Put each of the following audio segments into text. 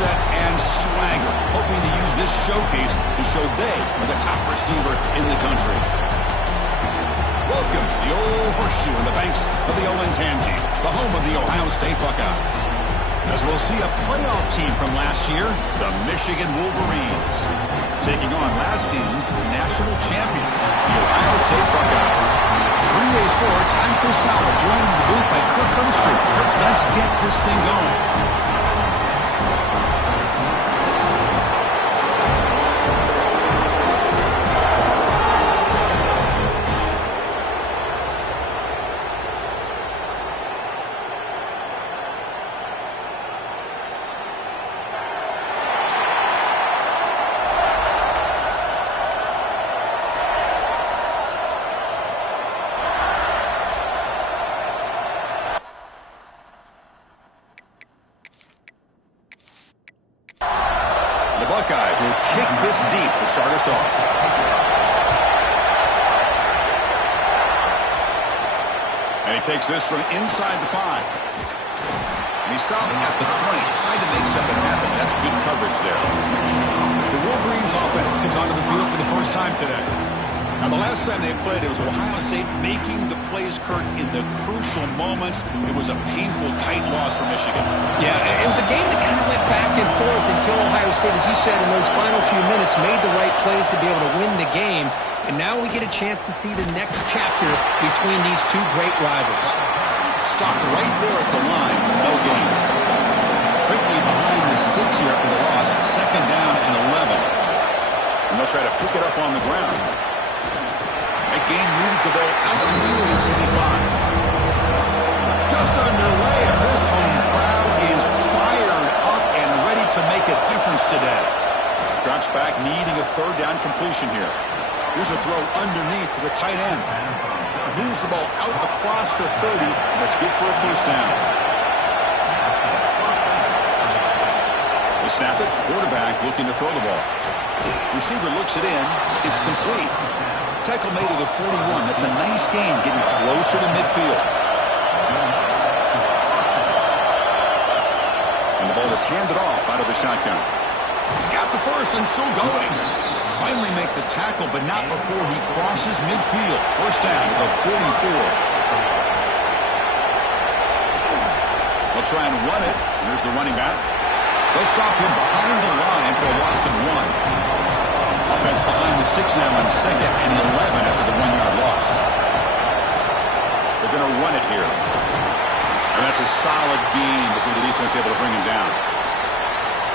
set and swagger, hoping to use this showcase to show they are the top receiver in the country. Welcome to the old horseshoe on the banks of the Olentangy, the home of the Ohio State Buckeyes. As we'll see a playoff team from last year, the Michigan Wolverines, taking on last season's national champions, the Ohio State Buckeyes. For EA Sports, I'm Chris Fowler, joined in the booth by Kirk Herbstreit. Kirk, let's get this thing going. Buckeyes will kick this deep to start us off. And he takes this from inside the 5. And he's stopping at the 20, trying to make something happen. That's good coverage there. The Wolverines offense comes onto the field for the first time today. Now, the last time they played, it was Ohio State making the plays, Kirk, in the crucial moments. It was a painful, tight loss for Michigan. Yeah, it was a game that kind of went back and forth until Ohio State, as you said, in those final few minutes, made the right plays to be able to win the game. And now we get a chance to see the next chapter between these two great rivals. Stopped right there at the line, no gain. Quickly behind the sticks here after the loss, 2nd down and 11. And they'll try to pick it up on the ground. That gain moves the ball out near the 25. Just underway, and this home crowd is fired up and ready to make a difference today. Drops back, needing a 3rd down completion here. Here's a throw underneath to the tight end. Moves the ball out across the 30, and that's good for a 1st down. They snap it, quarterback looking to throw the ball. Receiver looks it in, it's complete. Tackle made at the 41. That's a nice gain, getting closer to midfield. And the ball is handed off out of the shotgun. He's got the 1st and still going. Finally make the tackle, but not before he crosses midfield. 1st down to the 44. They'll try and run it. Here's the running back. They'll stop him behind the line for a loss of 1. Offense behind the 6 now on 2nd and 11 after the 1-yard loss. They're going to run it here. And that's a solid gain before the defense able to bring him down.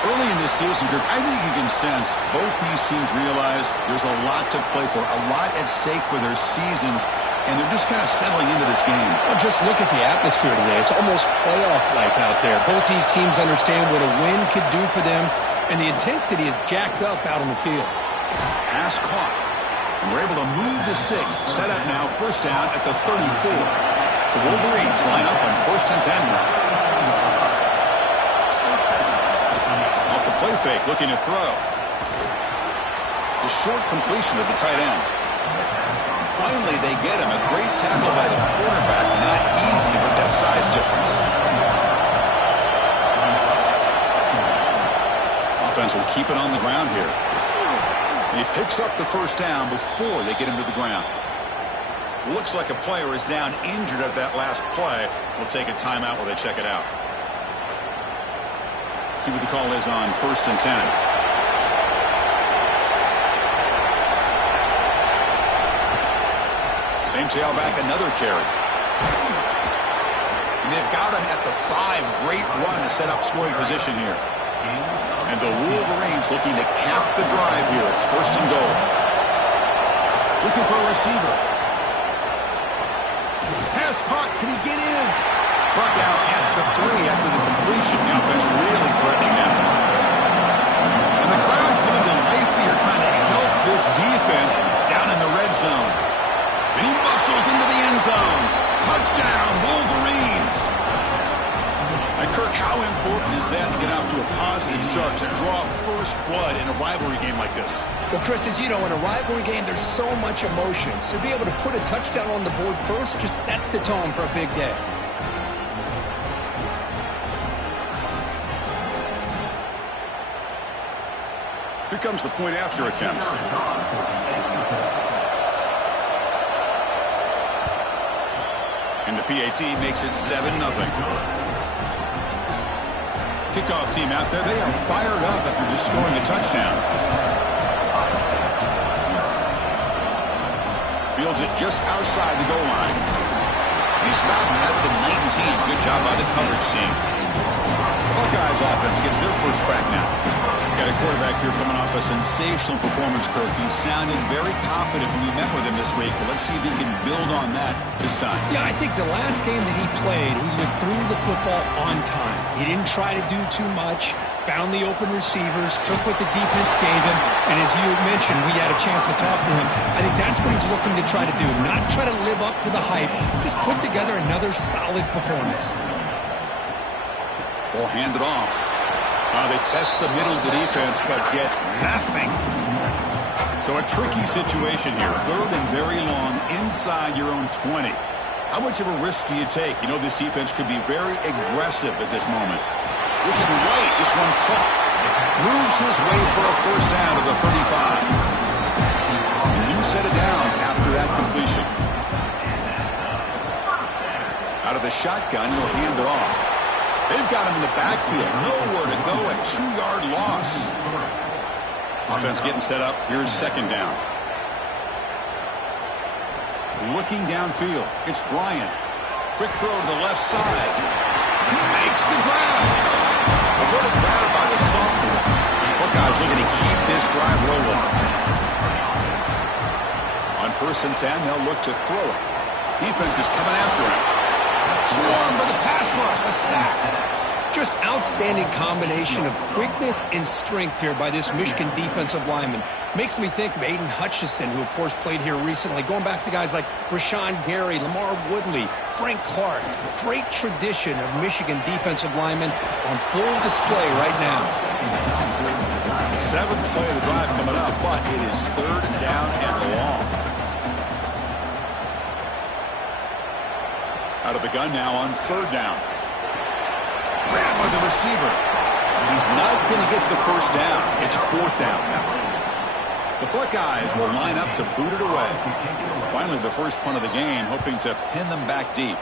Early in this season, group, I think you can sense both these teams realize there's a lot to play for, a lot at stake for their seasons, and they're just kind of settling into this game. Well, just look at the atmosphere today. It's almost playoff-like out there. Both these teams understand what a win could do for them, and the intensity is jacked up out on the field. Pass caught. And we're able to move the sticks. Set up now, 1st down at the 34. The Wolverines line up on 1st and 10 now. Off the play fake, looking to throw. The short completion of the tight end. Finally, they get him. A great tackle by the quarterback. Not easy, but that size difference. Offense will keep it on the ground here. And he picks up the 1st down before they get him to the ground. Looks like a player is down injured at that last play. We'll take a timeout while they check it out. See what the call is on 1st and 10. Same tailback, another carry. And they've got him at the 5. Great run to set up scoring position here. And the Wolverines looking to cap the drive here. It's 1st and goal. Looking for a receiver. Pass caught. Can he get in? Brought down at the 3 after the completion. The offense really threatening now. And the crowd coming to life here, trying to help this defense down in the red zone. And he muscles into the end zone. Touchdown, Wolverines. And Kirk, how important is that to get off to a positive start, to draw first blood in a rivalry game like this? Well, Chris, as you know, in a rivalry game, there's so much emotion. So to be able to put a touchdown on the board first just sets the tone for a big day. Here comes the point after attempt. And the PAT makes it 7-0. Kickoff team out there. They are fired up after just scoring a touchdown. Fields it just outside the goal line. And he's stopped at the 19. Good job by the coverage team. The Buckeyes offense gets their first crack now. Got a quarterback here coming off a sensational performance, Kirk. He sounded very confident when we met with him this week, but let's see if he can build on that this time. Yeah, I think the last game that he played, he just threw the football on time. He didn't try to do too much, found the open receivers, took what the defense gave him, and as you mentioned, we had a chance to talk to him. I think that's what he's looking to try to do, not try to live up to the hype, just put together another solid performance. We'll hand it off. They test the middle of the defense, but get nothing. So a tricky situation here. Third and very long inside your own 20. How much of a risk do you take? You know this defense could be very aggressive at this moment. Looking right, this one caught. Moves his way for a first down to the 35. A new set of downs after that completion. Out of the shotgun, he'll hand it off. They've got him in the backfield. Nowhere to go. A 2-yard loss. Offense getting set up. Here's second down. Looking downfield. It's Bryant. Quick throw to the left side. He makes the grab. And what a grab by the sophomore. Buckeyes looking to keep this drive rolling. On 1st and 10, they'll look to throw it. Defense is coming after him. Swarmed by the pass rush, a sack. Just outstanding combination of quickness and strength here by this Michigan defensive lineman. Makes me think of Aiden Hutchinson, who of course played here recently. Going back to guys like Rashawn Gary, Lamar Woodley, Frank Clark. Great tradition of Michigan defensive linemen on full display right now. 7th play of the drive coming up, but it is 3rd down and long. Out of the gun now on 3rd down. Grab by the receiver. He's not going to get the first down. It's 4th down now. The Buckeyes will line up to boot it away. Finally, the first punt of the game, hoping to pin them back deep.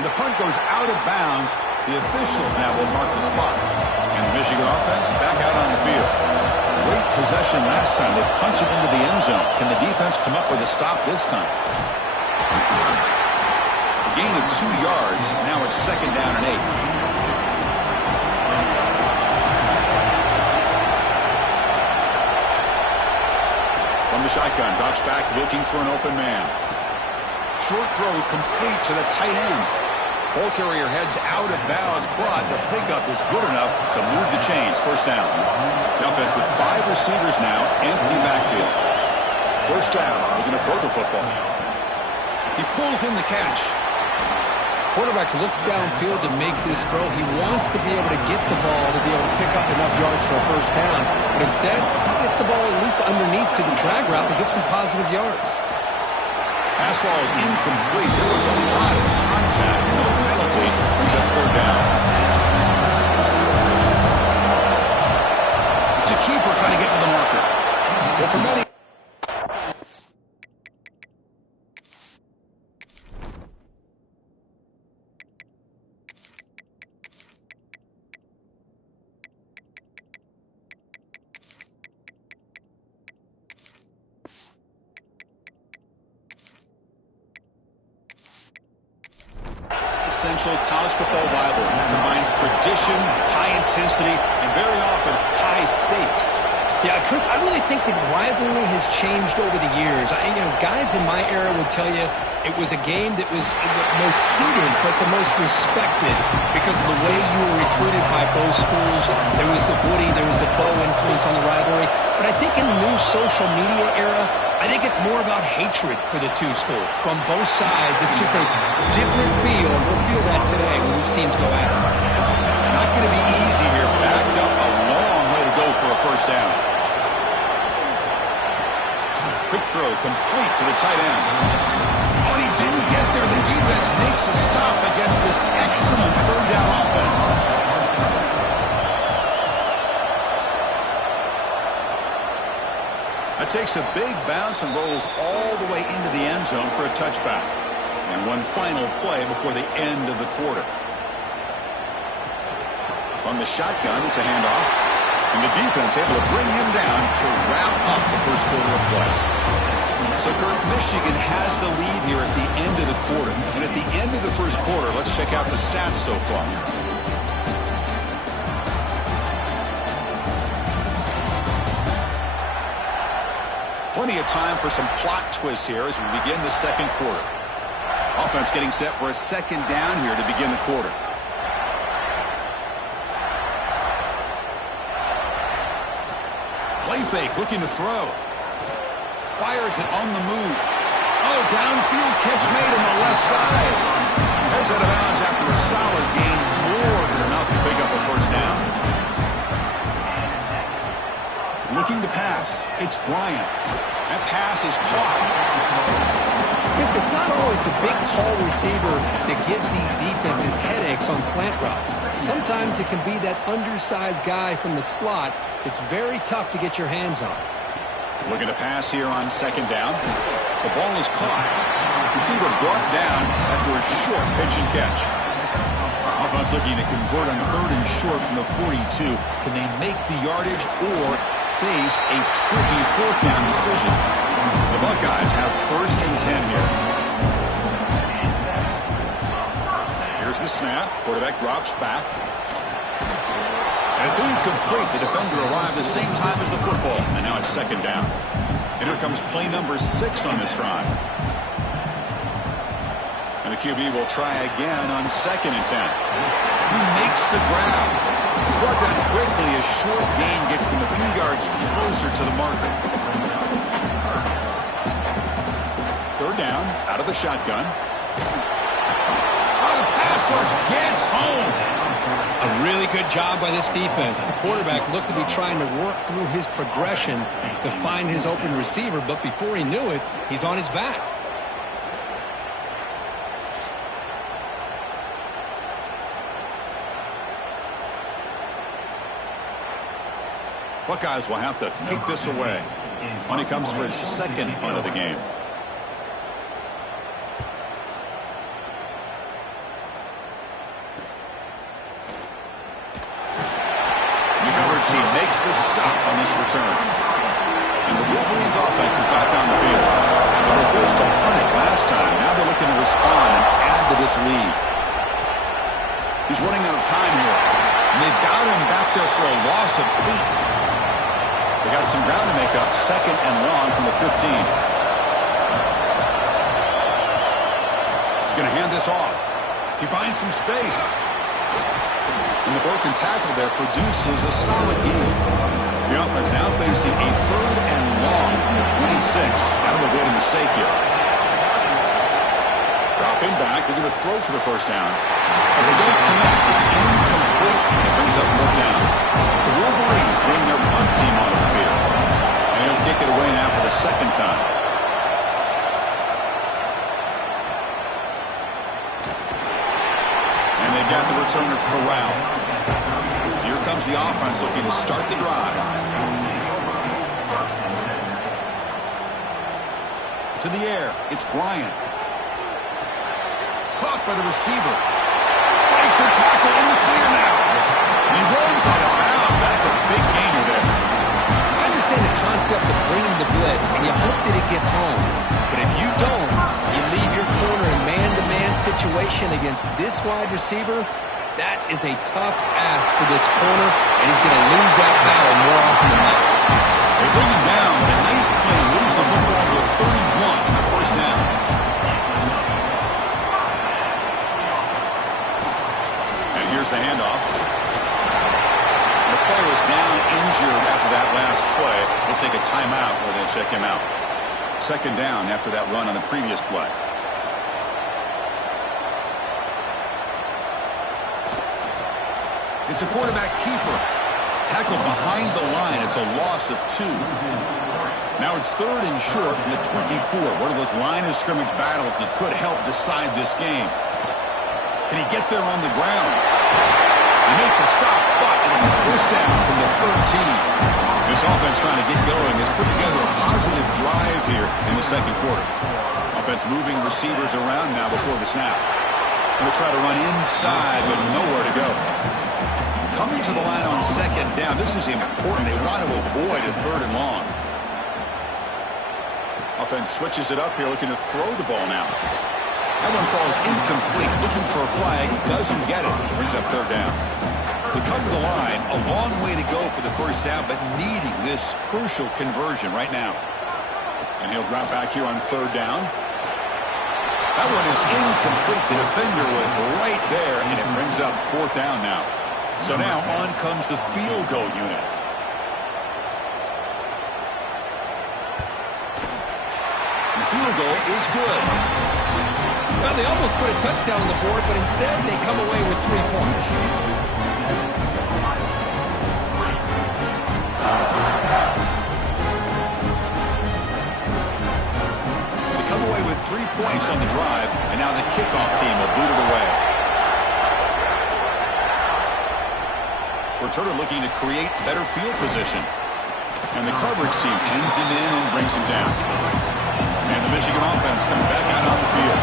And the punt goes out of bounds. The officials now will mark the spot. And the Michigan offense back out on the field. Great possession last time. They punch it into the end zone. Can the defense come up with a stop this time? Gain of 2 yards. Now it's 2nd down and 8. From the shotgun, drops back looking for an open man. Short throw complete to the tight end. Ball carrier heads out of bounds, but the pickup is good enough to move the chains. First down. The offense with 5 receivers now, empty backfield. First down. We're going to throw the football. He pulls in the catch. Quarterback looks downfield to make this throw. He wants to be able to get the ball to be able to pick up enough yards for a first down. But instead, he gets the ball at least underneath to the drag route and gets some positive yards. Pass ball is incomplete. There was a lot of contact. No penalty. Brings up 3rd down. It's a keeper trying to get to the marker. Well, for many... Essential college football rivalry that combines tradition, high intensity, and very often high stakes. Yeah, Chris, I really think the rivalry has changed over the years. Guys in my era would tell you it was a game that was the most heated but the most respected because of the way you were recruited by both schools. There was the Woody, there was the Bo influence on the rivalry. But I think in the new social media era, I think it's more about hatred for the two schools. From both sides, it's just a different feel. We'll feel that today when these teams go at it. Not going to be easy here. Backed up a long way to go for a first down. Quick throw complete to the tight end. Oh, he didn't get there. The defense makes a stop against this excellent 3rd down offense. That takes a big bounce and rolls all the way into the end zone for a touchback. And one final play before the end of the quarter. On the shotgun, it's a handoff. And the defense able to bring him down to wrap up the first quarter of play. So, Kurt, Michigan has the lead here at the end of the quarter. And at the end of the first quarter, let's check out the stats so far. Plenty of time for some plot twists here as we begin the second quarter. Offense getting set for a second down here to begin the quarter. Play fake, looking to throw. Fires it on the move. Oh, downfield catch made on the left side. Heads out of bounds after a solid gain, more than enough to pick up a first down. Looking to pass, it's Bryant. That pass is caught. Chris, it's not always the big, tall receiver that gives these defenses headaches on slant routes. Sometimes it can be that undersized guy from the slot. It's very tough to get your hands on. Looking to pass here on second down. The ball is caught. Receiver brought down after a short pitch and catch. Offense looking to convert on third and short from the 42. Can they make the yardage or face a tricky fourth down decision? The Buckeyes have first and 10 here. Here's the snap. Quarterback drops back. And it's incomplete. The defender arrived the same time as the football. And now it's second down. And here comes play number 6 on this drive. And the QB will try again on second and 10. He makes the grab. He's brought down quickly. A short gain gets them a few yards closer to the marker. Third down, out of the shotgun. Oh, the pass rush gets home. A really good job by this defense. The quarterback looked to be trying to work through his progressions to find his open receiver, but before he knew it, he's on his back. Buckeyes will have to kick this away when he comes for his second punt of the game. He makes the stop on this return. And the Wolverines offense is back on the field. They were forced to punt it last time. Now they're looking to respond and add to this lead. He's running out of time here. And they've got him back there for a loss of 8. They got some ground to make up. Second and long from the 15. He's going to hand this off. He finds some space. And the broken tackle there produces a solid gain. The offense now facing a third and long from the 26. That'll avoid a mistake here. Dropping back, they're going to throw for the first down. But they don't connect. It's incomplete, and it brings up fourth down. The Wolverines bring their punt team onto the field. And he'll kick it away now for the second time. And they've got the returner corralled. Here comes the offense looking to start the drive. To the air, it's Bryant. Caught by the receiver. Breaks a tackle in the clear now. And he runs out of bounds. That's a big gainer there. I understand the concept of bringing the blitz, and you hope that it gets home. But if you don't, you leave your corner in man-to-man situation against this wide receiver. That is a tough ask for this corner, and he's going to lose that battle more often than not. They bring him down, but a nice play moves the football to 31 on the first down. And here's the handoff. The player was down injured after that last play. They'll take a timeout where they'll check him out. Second down after that run on the previous play. It's a quarterback keeper. Tackled behind the line. It's a loss of 2. Now it's third and short from the 24. One of those line of scrimmage battles that could help decide this game. Can he get there on the ground? They make the stop, but it'll be first down from the 13. This offense trying to get going has put together a positive drive here in the second quarter. Offense moving receivers around now before the snap. Going to try to run inside, but nowhere to go. Coming to the line on second down. This is important. They want to avoid a third and long. Offense switches it up here, looking to throw the ball now. That one falls incomplete. Looking for a flag. Doesn't get it. Brings up third down. They come to the line. A long way to go for the first down, but needing this crucial conversion right now. And he'll drop back here on third down. That one is incomplete. The defender was right there, and it brings up fourth down now. So now on comes the field goal unit. The field goal is good. Well, they almost put a touchdown on the board, but instead they come away with 3 points. They come away with 3 points on the drive, and now the kickoff team will boot it away. Returner looking to create better field position. And the coverage team ends him in and brings him down. And the Michigan offense comes back out on the field.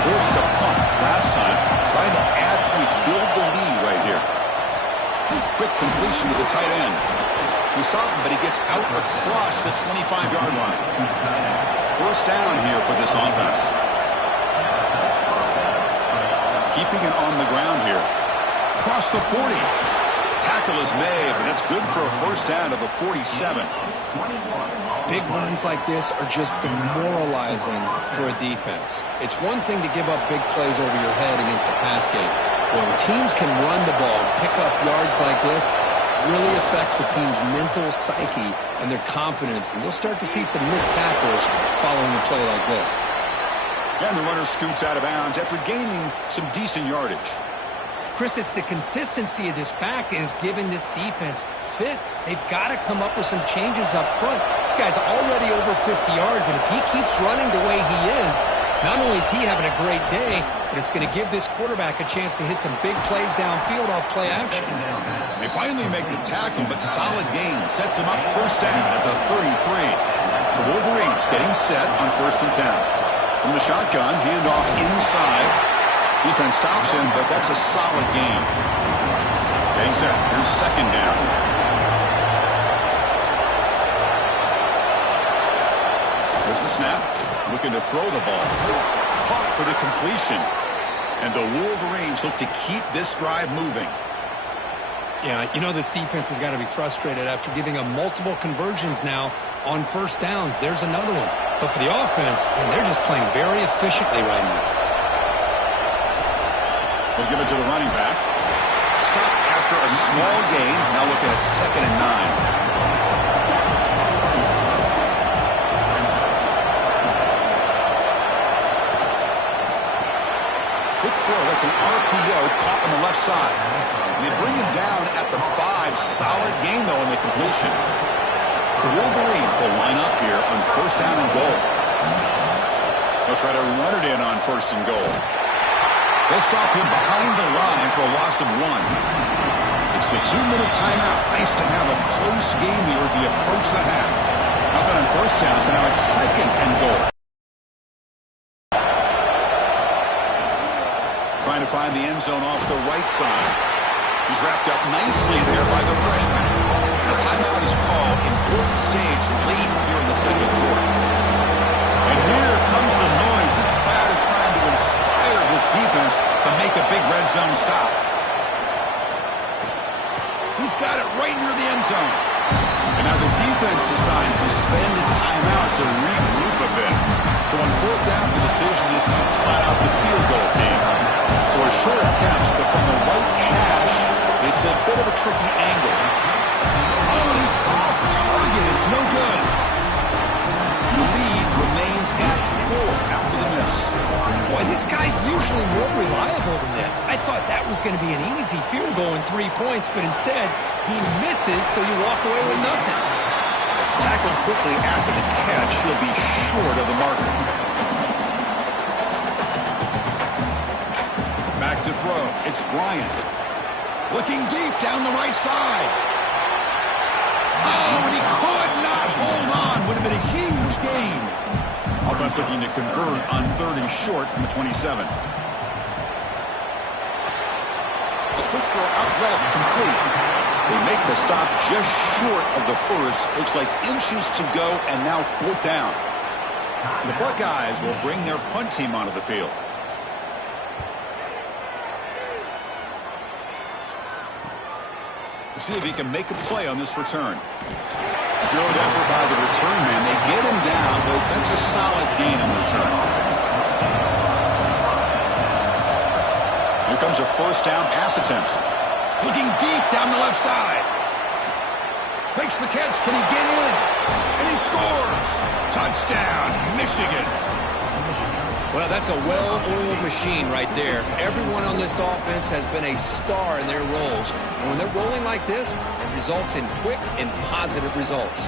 Forced to punt last time, trying to add points, build the lead right here. Quick completion to the tight end. He stopped him, but he gets out across the 25-yard line. First down here for this offense. Keeping it on the ground here. Across the 40. Tackle is made, but that's good for a first down to the 47. Big runs like this are just demoralizing for a defense. It's one thing to give up big plays over your head against the pass game. When teams can run the ball, pick up yards like this, it really affects the team's mental psyche and their confidence. And you'll start to see some missed tackles following a play like this. And the runner scoots out of bounds after gaining some decent yardage. Chris, it's the consistency of this back is giving this defense fits. They've got to come up with some changes up front. This guy's already over 50 yards, and if he keeps running the way he is, not only is he having a great day, but it's going to give this quarterback a chance to hit some big plays downfield off play action. They finally make the tackle, but solid gain sets him up first down at the 33. The Wolverines getting set on 1st and 10. From the shotgun, handoff inside. Defense stops him, but that's a solid game. Getting set. Here's second down. There's the snap. Looking to throw the ball. Caught for the completion. And the Wolverines look to keep this drive moving. Yeah, you know this defense has got to be frustrated after giving them multiple conversions now on first downs. There's another one. But for the offense, man, they're just playing very efficiently right now. They'll give it to the running back. Stop after a small gain. Now looking at 2nd and 9. Quick throw. That's an RPO caught on the left side. And they bring him down at the 5. Solid gain, though, in the completion. The Wolverines will line up here on 1st down and goal. They'll try to run it in on 1st and goal. They'll stop him behind the line for a loss of 1. It's the 2-minute timeout. Nice to have a close game here as we approach the half. Nothing on first down, so now it's 2nd and goal. Trying to find the end zone off the right side. He's wrapped up nicely there by the freshman. A timeout is called. Important stage late here in the second quarter. And here comes the noise. This crowd is trying to inspire this defense to make a big red zone stop. He's got it right near the end zone. And now the defense decides to spend a timeout to regroup a bit. So on 4th down, the decision is to try out the field goal team. So a short attempt, but from the right hash, it's a bit of a tricky angle. Oh, he's off target. It's no good. The lead remains at 4 after the miss. Boy, this guy's usually more reliable than this. I thought that was going to be an easy field goal in 3 points, but instead, he misses, so you walk away with nothing. Tackled quickly after the catch. He'll be short of the marker. Back to throw. It's Bryant. Looking deep down the right side. Oh, and he offense looking to convert on 3rd and short from the 27. A quick throw out left, complete. They make the stop just short of the first. Looks like inches to go, and now 4th down. The Buckeyes will bring their punt team onto the field. We'll see if he can make a play on this return. Good effort by the return man. They get him down, but that's a solid gain on the return. Here comes a 1st down pass attempt. Looking deep down the left side. Makes the catch. Can he get in? And he scores. Touchdown, Michigan. Well, that's a well-oiled machine right there. Everyone on this offense has been a star in their roles. And when they're rolling like this, it results in quick and positive results.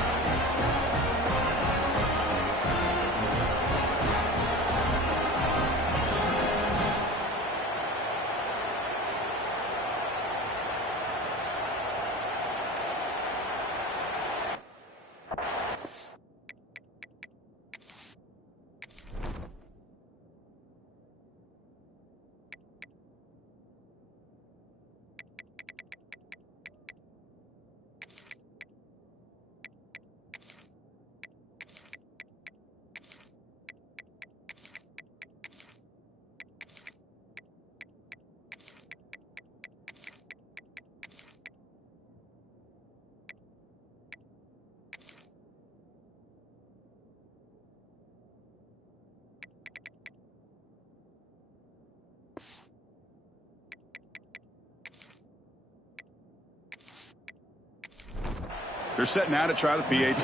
They're set now to try the PAT.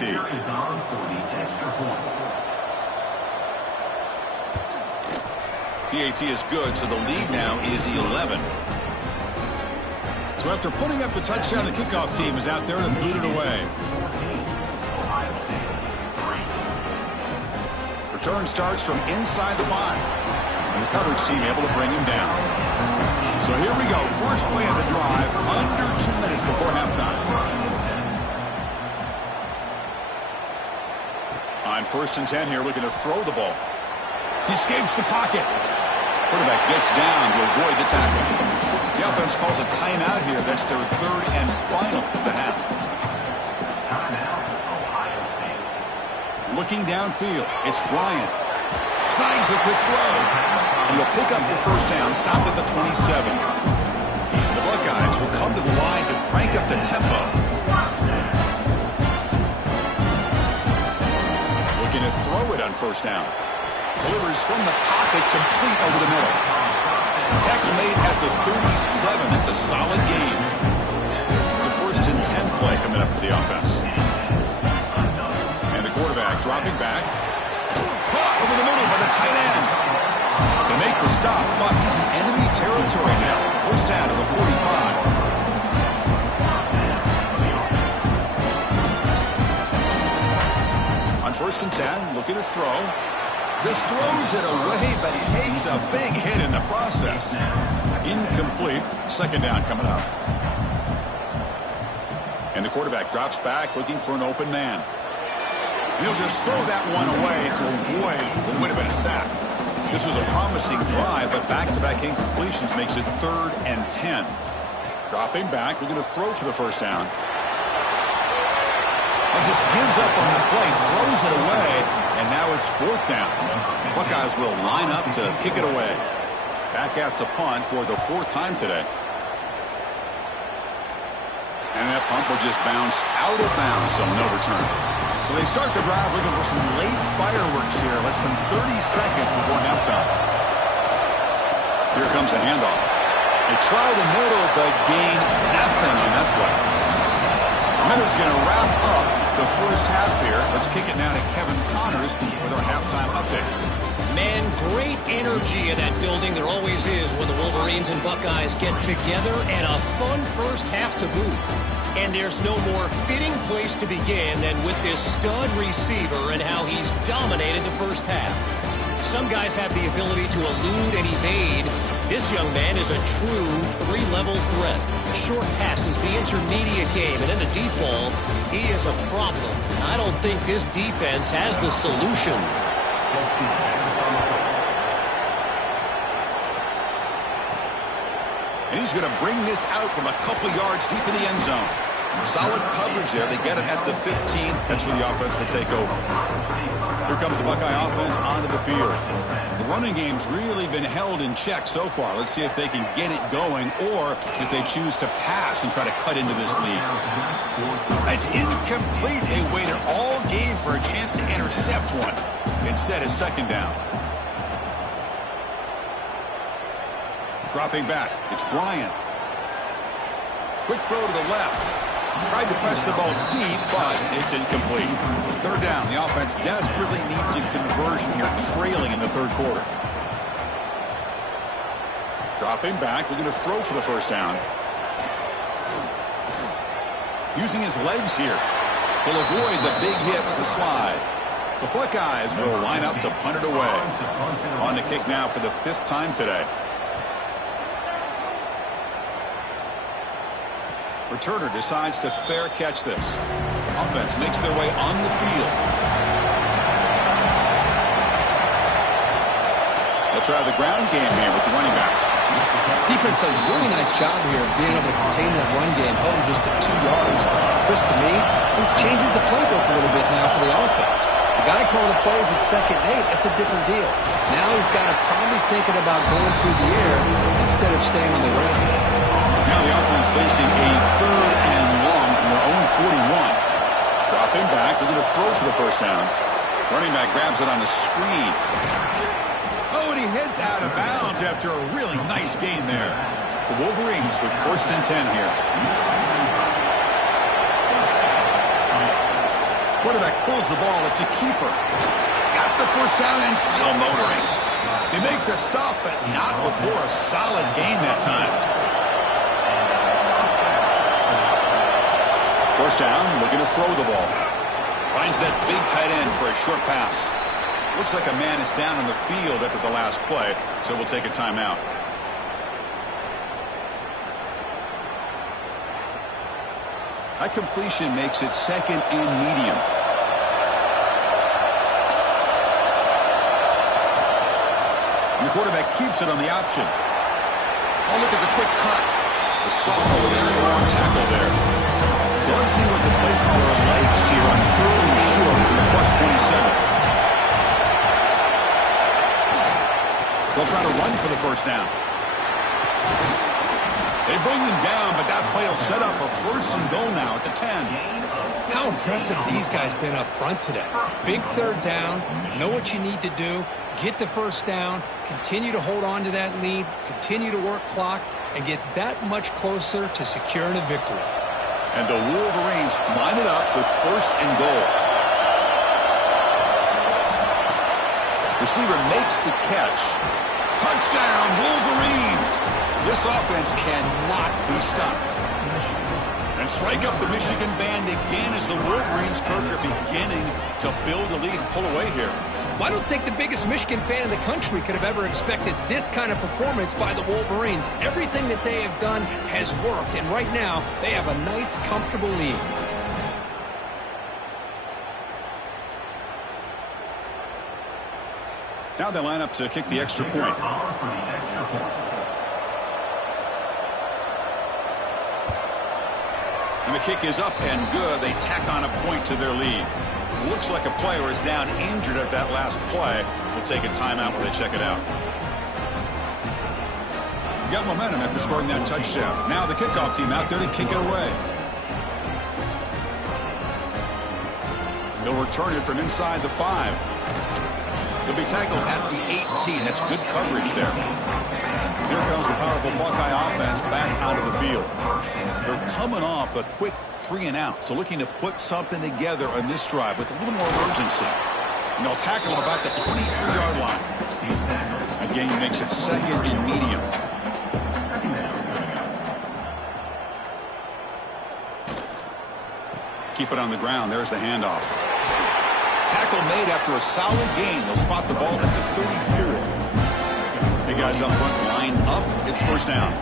PAT is good, so the lead now is 11. So after putting up the touchdown, the kickoff team is out there to boot it away. Return starts from inside the 5. And the coverage team able to bring him down. So here we go. First play of the drive, under 2 minutes before halftime. On 1st and 10 here, looking to throw the ball. He escapes the pocket. Quarterback gets down to avoid the tackle. The offense calls a timeout here. That's their 3rd and final of the half. Looking downfield, it's Bryant. Snags the quick throw. And he'll pick up the 1st down, stopped at the 27. The Buckeyes will come to the line to crank up the tempo. Looking to throw it on 1st down. Delivers from the pocket, complete over the middle. Tackle made at the 37. That's a solid gain. It's a 1st and 10 play coming up for the offense. And the quarterback dropping back. Caught over the middle by the tight end. They make the stop, but he's in enemy territory now. 1st down to the 45. On 1st and 10, looking to throw. This throws it away, but takes a big hit in the process. Incomplete. 2nd down coming up. And the quarterback drops back, looking for an open man. He'll just throw that one away to avoid what would have been a sack. This was a promising drive, but back-to-back incompletions makes it 3rd and 10. Dropping back, looking to throw for the 1st down. And just gives up on the play, throws it away, and now it's 4th down. Buckeyes will line up to kick it away. Back out to punt for the 4th time today. And that punt will just bounce out of bounds, so no return. So they start the drive looking for some late fireworks here, less than 30 seconds before halftime. Here comes a handoff. They try the middle, but gain nothing on that play. Minutes going to wrap up the 1st half here. Let's kick it now to Kevin Connors with our halftime update. Man, great energy in that building. There always is when the Wolverines and Buckeyes get together, and a fun 1st half to boot. And there's no more fitting place to begin than with this stud receiver and how he's dominated the 1st half. Some guys have the ability to elude and evade. This young man is a true 3-level threat. Short passes, the intermediate game, and then the deep ball. He is a problem. I don't think this defense has the solution. And he's going to bring this out from a couple yards deep in the end zone. Solid coverage there. They get it at the 15. That's where the offense will take over. Here comes the Buckeye offense onto the field. The running game's really been held in check so far. Let's see if they can get it going or if they choose to pass and try to cut into this lead. It's incomplete. They waited all game for a chance to intercept one. Instead, it's second down. Dropping back, it's Bryant. Quick throw to the left. Tried to press the ball deep, but it's incomplete. Third down. The offense desperately needs a conversion here, trailing in the third quarter. Dropping back, looking to throw for the first down. Using his legs here. He'll avoid the big hit with the slide. The Buckeyes will line up to punt it away. On the kick now for the 5th time today. Returner decides to fair catch this. Offense makes their way on the field. They'll try the ground game here with the running back. Defense does a really nice job here of being able to contain that run game, held him just at 2 yards. Chris, to me, this changes the playbook a little bit now for the offense. The guy calling the plays at 2nd and 8, that's a different deal. Now he's got to probably thinking about going through the air instead of staying on the ground. Now the offense facing a 3rd and long from their own 41. Dropping back, they're going to throw for the first down. Running back grabs it on the screen. Oh, and he heads out of bounds after a really nice gain there. The Wolverines with 1st and 10 here. Quarterback pulls the ball. It's a keeper. He's got the first down and still motoring. They make the stop, but not before a solid gain that time. First down, looking to throw the ball. Finds that big tight end for a short pass. Looks like a man is down on the field after the last play, so we'll take a timeout. That completion makes it 2nd and medium. And the quarterback keeps it on the option. Oh, look at the quick cut. The sophomore with a strong tackle there. So let's see what the play caller likes here on 3rd and short from the +27. They'll try to run for the first down. They bring them down, but that play will set up a 1st and goal now at the 10. How impressive these guys been up front today. Big 3rd down, know what you need to do, get the first down, continue to hold on to that lead, continue to work clock, and get that much closer to securing a victory. And the Wolverines line it up with 1st and goal. Receiver makes the catch. Touchdown, Wolverines! This offense cannot be stopped. And strike up the Michigan band again as the Wolverines, Kirk, are beginning to build a lead and pull away here. Well, I don't think the biggest Michigan fan in the country could have ever expected this kind of performance by the Wolverines. Everything that they have done has worked, and right now they have a nice, comfortable lead. Now they line up to kick the extra point. And the kick is up and good. They tack on a point to their lead. Looks like a player is down injured at that last play. We'll take a timeout while they check it out. Got momentum after scoring that touchdown. Now the kickoff team out there to kick it away. They'll return it from inside the 5. They'll be tackled at the 18. That's good coverage there. Here comes the powerful Buckeye offense back onto the field. They're coming off a quick 3 and out, so looking to put something together on this drive with a little more urgency. And they'll tackle him about the 23-yard line. Again, makes it 2nd and medium. Keep it on the ground. There's the handoff. Tackle made after a solid gain. They'll spot the ball at the 34. The guys up front line up. It's first down.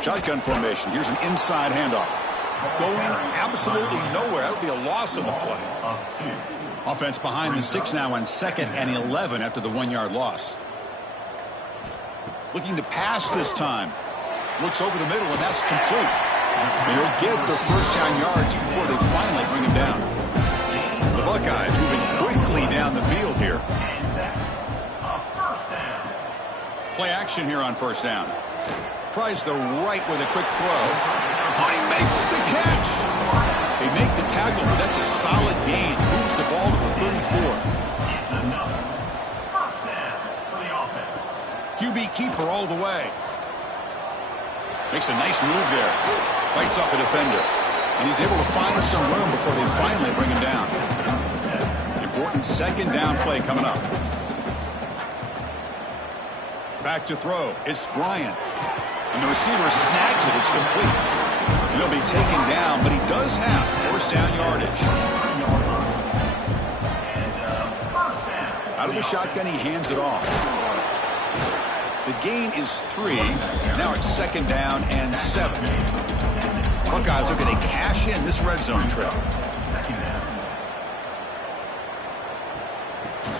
Shotgun formation. Here's an inside handoff. going absolutely nowhere. That would be a loss on the play. Offense behind the 6 now on 2nd and 11 after the 1-yard loss. Looking to pass this time. Looks over the middle, and that's complete. And he'll get the first down yards before they finally bring him down. The Buckeyes moving quickly down the field here. Play action here on first down. Tries the right with a quick throw. Oh, he makes the catch. They make the tackle, but that's a solid gain. Moves the ball to the 34. QB keeper all the way. Makes a nice move there. Fights off a defender. And he's able to find some room before they finally bring him down. Important 2nd down play coming up. Back to throw. It's Bryant. And the receiver snags it. It's complete. And he'll be taken down, but he does have first down yardage. Out of the shotgun, he hands it off. The gain is 3. Now it's 2nd down and 7. Buckeyes looking to cash in this red zone trip.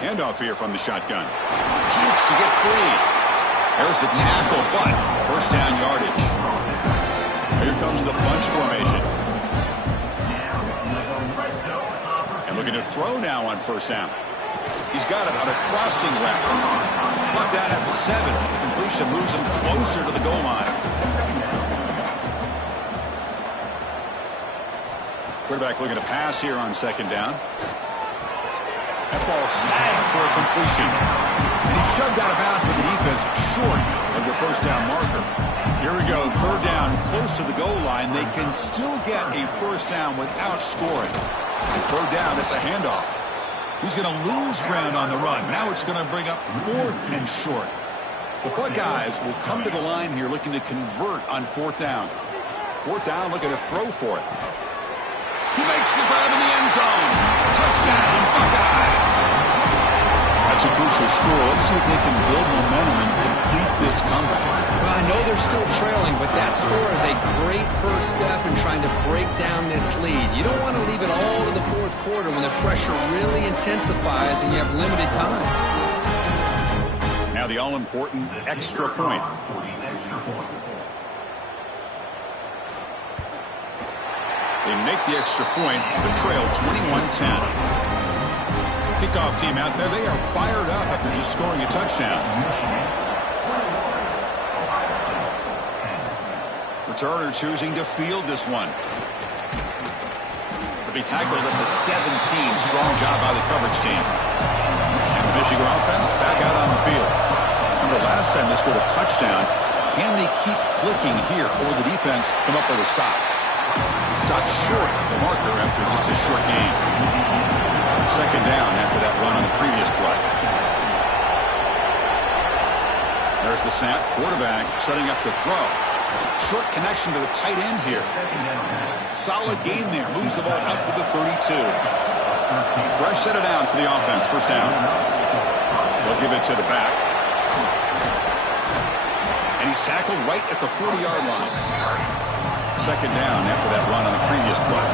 Handoff here from the shotgun. Jukes to get free. There's the tackle, but first down yardage. Here comes the bunch formation. And looking to throw now on first down. He's got it on a crossing route. Blocked down at the 7. The completion moves him closer to the goal line. Quarterback looking to pass here on 2nd down. That ball snagged for a completion. And he shoved out of bounds with the defense short of the first down marker. Here we go, 3rd down, close to the goal line. They can still get a first down without scoring. And 3rd down, it's a handoff. He's going to lose ground on the run. Now it's going to bring up 4th and short. The Buckeyes will come to the line here looking to convert on 4th down. 4th down, looking to throw for it. He makes the grab in the end zone. Touchdown, Buckeyes. That's a crucial score. Let's see if they can build momentum and complete this comeback. Well, I know they're still trailing, but that score is a great first step in trying to break down this lead. You don't want to leave it all to the 4th quarter when the pressure really intensifies and you have limited time. Now the all-important extra point. They make the extra point. The trail 21-10. Kickoff team out there. They are fired up after just scoring a touchdown. Returner choosing to field this one. To be tackled at the 17. Strong job by the coverage team. And the Michigan offense back out on the field. Remember last time they scored a touchdown. Can they keep clicking here, or the defense come up with a stop? Stopped short of the marker after just a short gain. 2nd down after that run on the previous play. There's the snap. Quarterback setting up the throw. Short connection to the tight end here. Solid gain there. Moves the ball up to the 32. Fresh set of downs for the offense. First down. They'll give it to the back. And he's tackled right at the 40-yard line. 2nd down after that run on the previous play.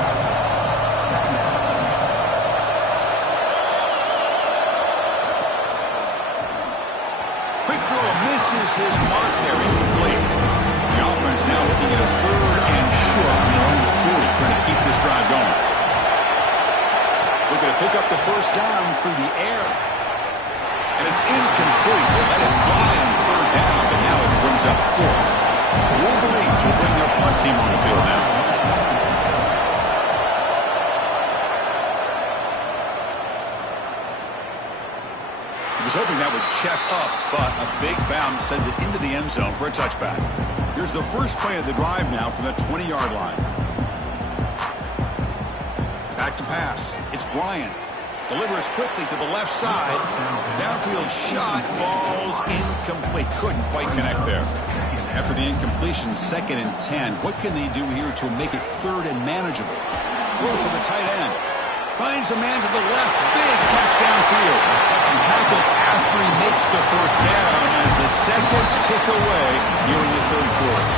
Quick throw misses his mark there, incomplete. The offense now looking at a 3rd and short on their own 40, trying to keep this drive going. Looking to pick up the first down through the air. And it's incomplete. They let it fly on 3rd down, but now it brings up 4th. The Wolverines will bring their punt team on the field now. He was hoping that would check up, but a big bounce sends it into the end zone for a touchback. Here's the first play of the drive now from the 20-yard line. Back to pass. It's Bryant. Delivers quickly to the left side. Downfield shot falls incomplete. Couldn't quite connect there. After the incompletion, 2nd and 10. What can they do here to make it 3rd and manageable? Throws to the tight end. Finds a man to the left. Big catch downfield. And tackled after he makes the first down as the seconds tick away here in the 3rd quarter.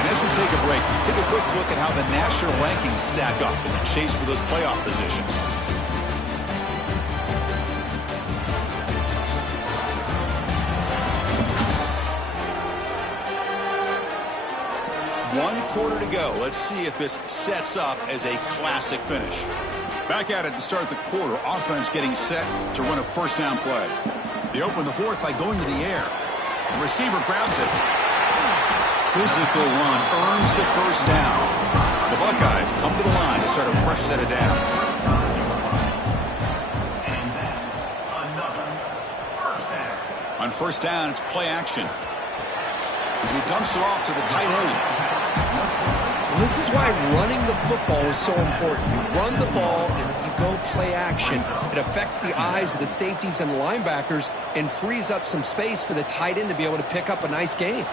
And as we take a break. Take a quick look at how the national rankings stack up in the chase for those playoff positions. One quarter to go. Let's see if this sets up as a classic finish. Back at it to start the quarter. Offense getting set to run a first down play. They open the fourth by going to the air. The receiver grabs it. Physical run earns the first down. The Buckeyes come to the line to start a fresh set of downs. On first down, it's play action. He dumps it off to the tight end. Well, this is why running the football is so important. You run the ball and then you go play action. It affects the eyes of the safeties and linebackers and frees up some space for the tight end to be able to pick up a nice gain.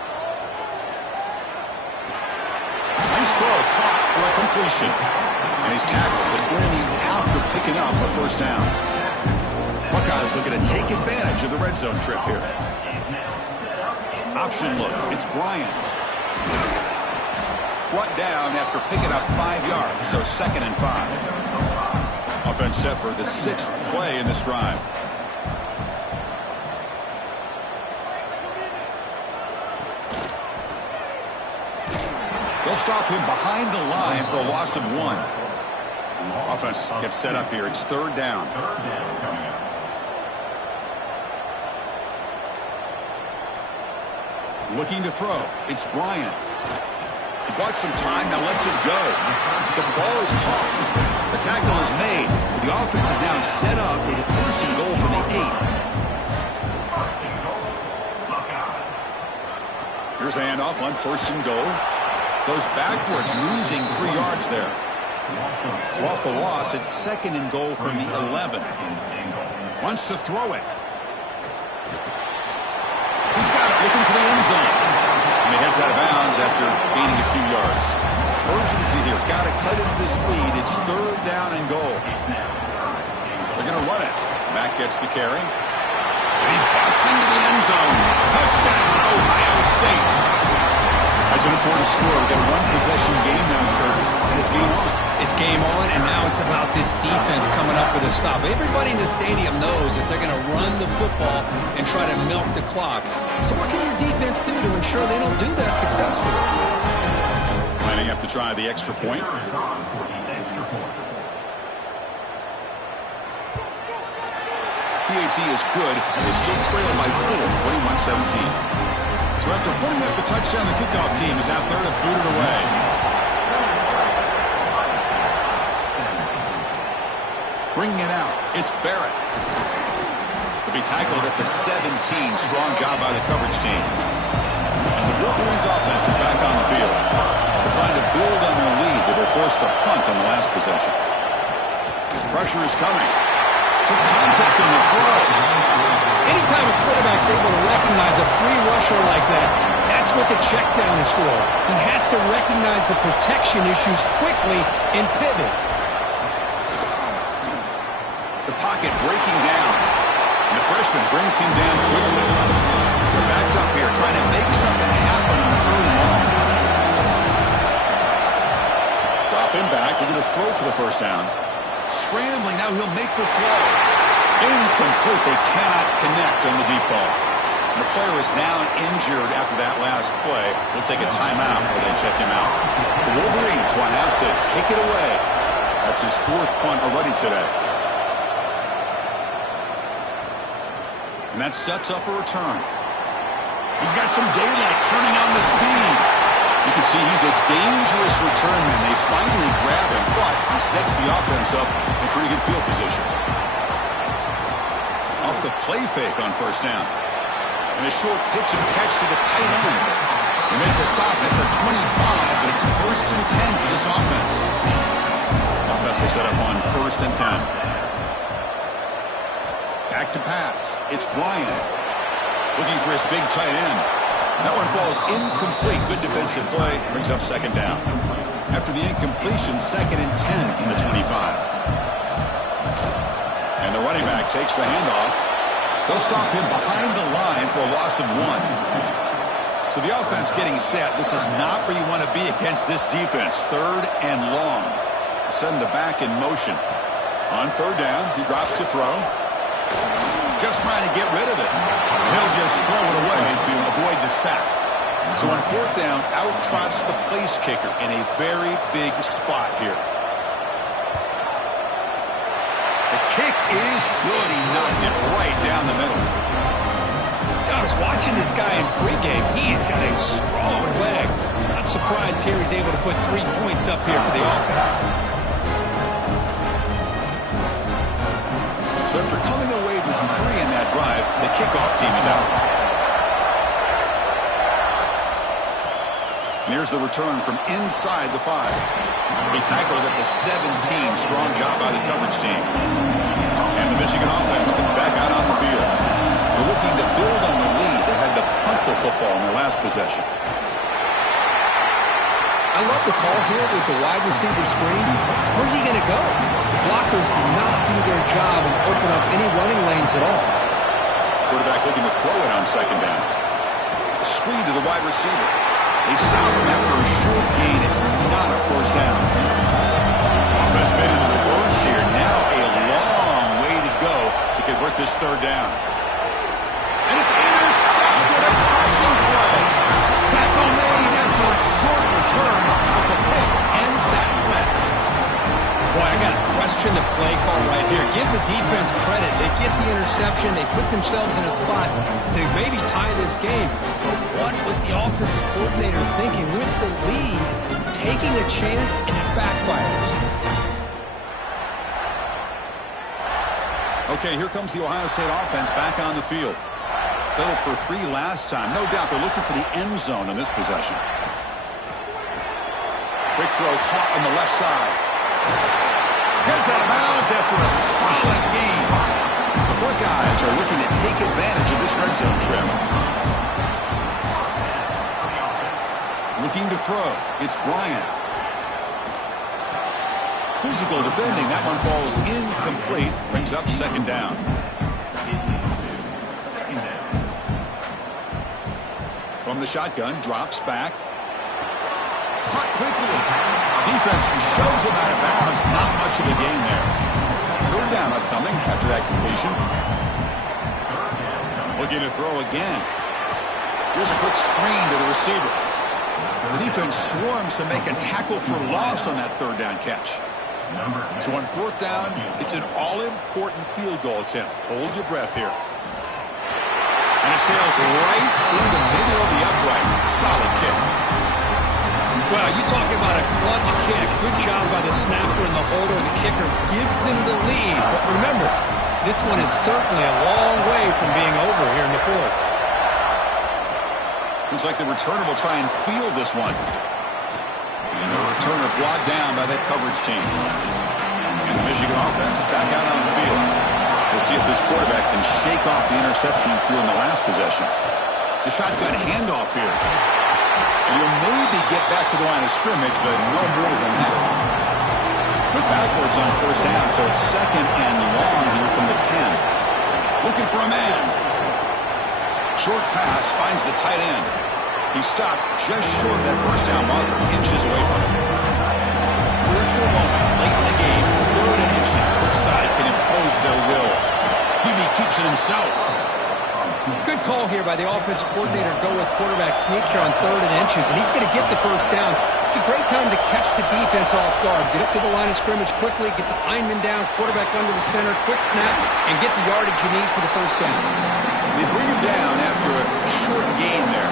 Nice throw caught for a completion. And he's tackled, but only after picking up a first down. Buckeyes looking to take advantage of the red zone trip here. Option look. It's Bryant. Brought down after picking up 5 yards, so 2nd and 5. Offense set for the 6th play in this drive. They'll stop him behind the line for a loss of 1. Offense gets set up here. It's 3rd down. Looking to throw. It's Bryant. He bought some time, now lets it go. The ball is caught. The tackle is made. The offense is now set up with a 1st and goal from the 8. Here's the handoff on 1st and goal. Goes backwards, losing 3 yards there. So off the loss, it's 2nd and goal from the 11. Wants to throw it. He's got it, looking for the end zone. And he heads out of bounds after gaining a few yards. Urgency here. Got to cut into this lead. It's 3rd down and goal. They're going to run it. Mack gets the carry. And he busts into the end zone. Touchdown, Ohio State. That's an important score. We've got a one-possession game now, Kurt. And it's game on. It's game on, and now it's about this defense coming up with a stop. Everybody in the stadium knows that they're going to run the football and try to milk the clock. So what can your defense do to ensure they don't do that successfully? Lining up to try the extra point. PAT is good, and they still trail by 4, 21-17. So after putting up the touchdown, the kickoff team is out there to boot it away. Bringing it out, it's Barrett. To be tackled at the 17. Strong job by the coverage team. And the Wolverines offense is back on the field. They're trying to build on their lead. They were forced to punt on the last possession. Pressure is coming. Some contact on the throw. Anytime a quarterback's able to recognize a free rusher like that, that's what the check down is for. He has to recognize the protection issues quickly and pivot. The pocket breaking down. And the freshman brings him down quickly. They're backed up here trying to make something happen on 3rd and long. Drop him back. Looking to throw for the first down. Scrambling. Now he'll make the throw. Incomplete. They cannot connect on the deep ball. And the player is down injured after that last play. We'll take a timeout while they check him out. The Wolverines will have to kick it away. That's his 4th punt already today. And that sets up a return. He's got some daylight turning on the speed. You can see he's a dangerous return man. They finally grab him, but he sets the offense up in pretty good field position. Off the play fake on first down. And a short pitch and catch to the tight end. They make the stop at the 25, but it's 1st and 10 for this offense. Offense will set up on 1st and 10. Back to pass. It's Bryant. Looking for his big tight end. That one falls incomplete. Good defensive play. Brings up 2nd down. After the incompletion, 2nd and 10 from the 25. And the running back takes the handoff. They'll stop him behind the line for a loss of 1. So So the offense getting set. This is not where you want to be against this defense. 3rd and long. Send the back in motion. On 3rd down, he drops to throw. Just trying to get rid of it. He'll just throw it away to avoid the sack. So on 4th down, out trots the place kicker in a very big spot here. The kick is good. He knocked it right down the middle. I was watching this guy in pregame. He's got a strong leg. Not surprised here he's able to put 3 points up here for the offense. So after coming away with 3 in that drive, the kickoff team is out. And here's the return from inside the 5. He tackled at the 17. Strong job by the coverage team. And the Michigan offense comes back out on the field. They're looking to build on the lead. They had to punt the football in their last possession. I love the call here with the wide receiver screen. Where's he going to go? The blockers do not do their job and open up any running lanes at all. Quarterback looking to throw it on 2nd down. Screen to the wide receiver. They stop him after a short gain. It's not a 1st down. Offense been in the reverse here. Now a long way to go to convert this 3rd down. And it's intercepted. A crushing play. Tackle made after a short return, but the pick ends that play. Boy, I got to question the play call right here. Give the defense credit. They get the interception. They put themselves in a spot to maybe tie this game. But what was the offensive coordinator thinking with the lead, taking a chance, and it backfires? Okay, here comes the Ohio State offense back on the field. Settled for 3 last time. No doubt they're looking for the end zone in this possession. Quick throw caught on the left side. Heads out of bounds after a solid gain. The Buckeyes are looking to take advantage of this red zone trip. Looking to throw. It's Bryant. Physical defending. That one falls incomplete. Brings up 2nd down. From the shotgun, drops back. Caught quickly. Defense shoves him out of bounds. Not much of a gain there. 3rd down upcoming after that completion. Looking to throw again. Here's a quick screen to the receiver. The defense swarms to make a tackle for loss on that 3rd down catch. So on 4th down, it's an all-important field goal attempt. Hold your breath here. And it sails right through the middle of the uprights. Solid kick. Well, you talking about a clutch kick. Good job by the snapper and the holder. The kicker gives them the lead. But remember, this one is certainly a long way from being over here in the 4th. Looks like the returner will try and field this one. And the returner brought down by that coverage team. And the Michigan offense back out on the field. We'll see if this quarterback can shake off the interception he threw in the last possession. The shotgun handoff here. And he'll maybe get back to the line of scrimmage, but no more than that. Went backwards on 1st down, so it's 2nd and long here from the 10. Looking for a man. Short pass finds the tight end. He stopped just short of that 1st down marker, inches away from it. Crucial moment late in the game, 3rd and inches. Which side can impose their will? Hebe keeps it himself. Good call here by the offensive coordinator. Go with quarterback sneak here on 3rd and inches, and he's going to get the 1st down. It's a great time to catch the defense off guard. Get up to the line of scrimmage quickly, get the lineman down, quarterback under the center, quick snap, and get the yardage you need for the 1st down. They bring him down after a short gain there.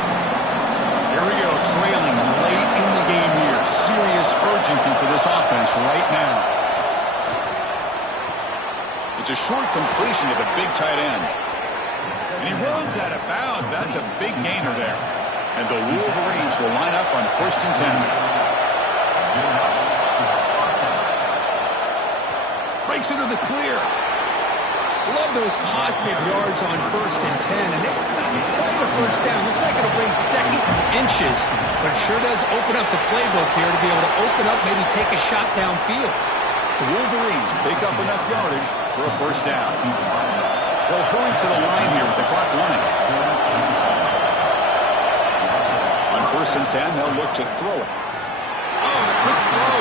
Here we go, trailing late in the game here. Serious urgency for this offense right now. It's a short completion to the big tight end. And he runs out of bounds. That's a big gainer there. And the Wolverines will line up on 1st and 10. Breaks into the clear. Love those positive yards on 1st and 10. And it's not quite a 1st down. Looks like it'll bring 2nd inches. But it sure does open up the playbook here to be able to open up, maybe take a shot downfield. The Wolverines pick up enough yardage for a 1st down. They'll hurry to the line here with the clock running. 1st and 10, they'll look to throw it. Oh, the quick throw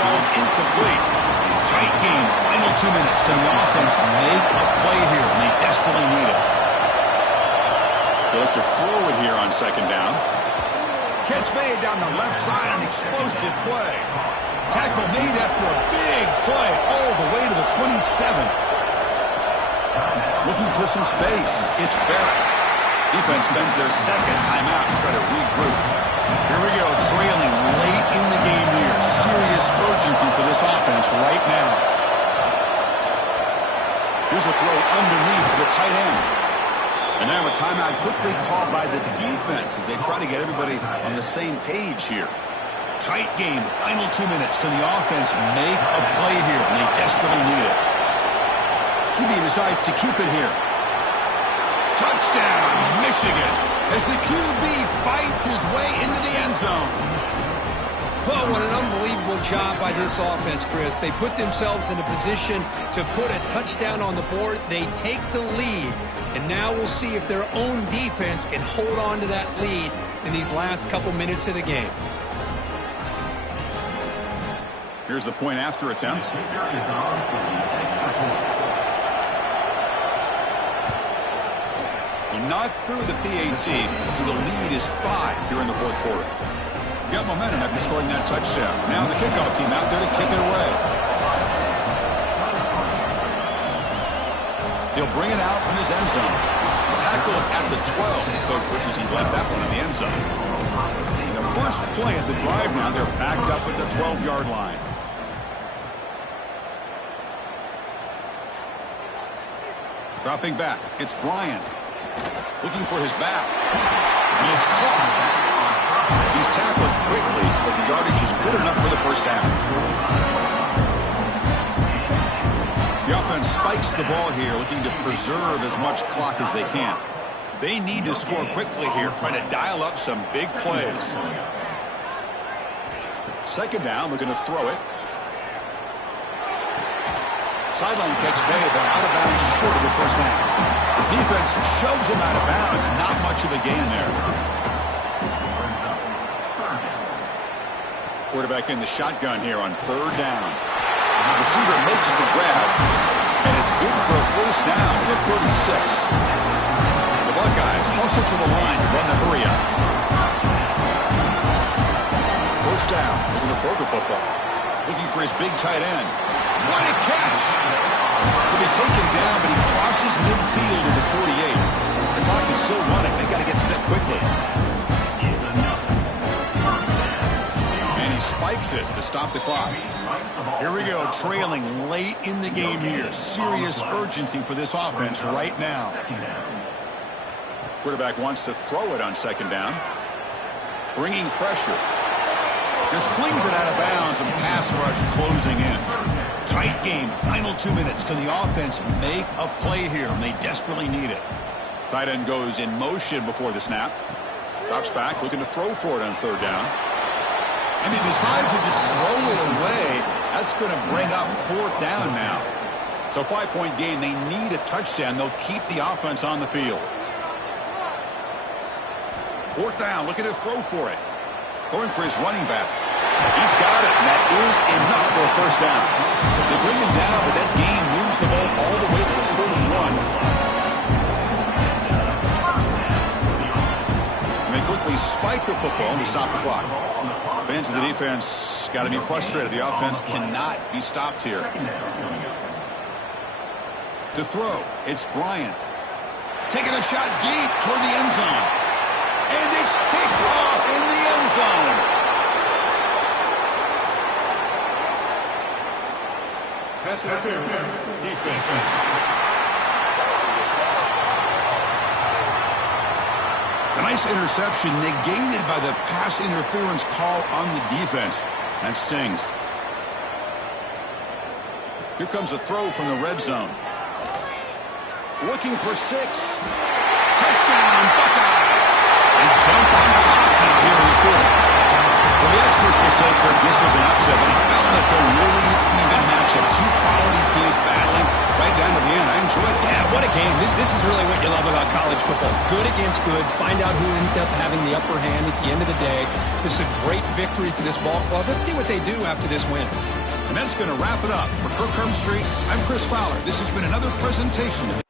falls incomplete. Tight game, final 2 minutes. Can the offense make a play here? And they desperately need it. They look to throw it here on 2nd down. Catch made down the left side, an explosive play. Tackle made after a big play all the way to the 27. Looking for some space. It's Barrett. Defense spends their 2nd timeout to try to regroup. Here we go, trailing late in the game here. Serious urgency for this offense right now. Here's a throw underneath the tight end. And now a timeout quickly called by the defense as they try to get everybody on the same page here. Tight game, final 2 minutes. Can the offense make a play here? And they desperately need it. QB decides to keep it here. Touchdown, Michigan, as the QB fights his way into the end zone. Well, what an unbelievable job by this offense, Chris. They put themselves in a position to put a touchdown on the board. They take the lead, and now we'll see if their own defense can hold on to that lead in these last couple minutes of the game. Here's the point after attempt. He knocked through the PAT, so the lead is 5 here in the 4th quarter. Got momentum after scoring that touchdown. Now the kickoff team out there to kick it away. He'll bring it out from his end zone. Tackled at the 12. The coach wishes he left that one in the end zone. And the first play at the drive now, they're backed up at the 12-yard line. Dropping back, it's Bryant. Looking for his back. And it's caught. He's tackled quickly, but the yardage is good enough for the first down. The offense spikes the ball here, looking to preserve as much clock as they can. They need to score quickly here, trying to dial up some big plays. 2nd down, looking to throw it. Sideline catch made, but out of bounds short of the first down. The defense shoves him out of bounds. Not much of a gain there. Quarterback in the shotgun here on 3rd down. The receiver makes the grab, and it's good for a first down at 36. The Buckeyes hustle to the line to run the hurry up. First down, looking to throw the football. Looking for his big tight end. What a catch! He'll be taken down, but he crosses midfield to the 48. The clock is still running. They got to get set quickly. And he spikes it to stop the clock. Here we go, trailing late in the game here. Serious urgency for this offense right now. Quarterback wants to throw it on 2nd down. Bringing pressure. Just flings it out of bounds and pass rush closing in. Tight game, final 2 minutes. Can the offense make a play here? And they desperately need it. Tight end goes in motion before the snap. Drops back, looking to throw for it on 3rd down. And he decides to just throw it away. That's going to bring up 4th down now. So 5-point game, they need a touchdown. They'll keep the offense on the field. 4th down, looking to throw for it. Throwing for his running back. He's got it, and that is enough for a first down. They bring him down, but that gain moves the ball all the way to the 31. And they quickly spike the football to stop the clock. Fans of the defense got to be frustrated. The offense cannot be stopped here. To throw, it's Bryant. Taking a shot deep toward the end zone. And it's picked off in the end zone. Pass interference. Defense. A nice interception negated by the pass interference call on the defense. That stings. Here comes a throw from the red zone. Looking for 6. Touchdown, Buckeyes. They jump on top now here in the 4th. Well, the experts will say this was an upset, but it felt like a really even matchup. Two quality teams battling right down to the end. I enjoyed it. Yeah, what a game game. This is really what you love about college football. Good against good. Find out who ends up having the upper hand at the end of the day. This is a great victory for this ball club. Let's see what they do after this win. And that's going to wrap it up. For Kirk Herbstreit, I'm Chris Fowler. This has been another presentation of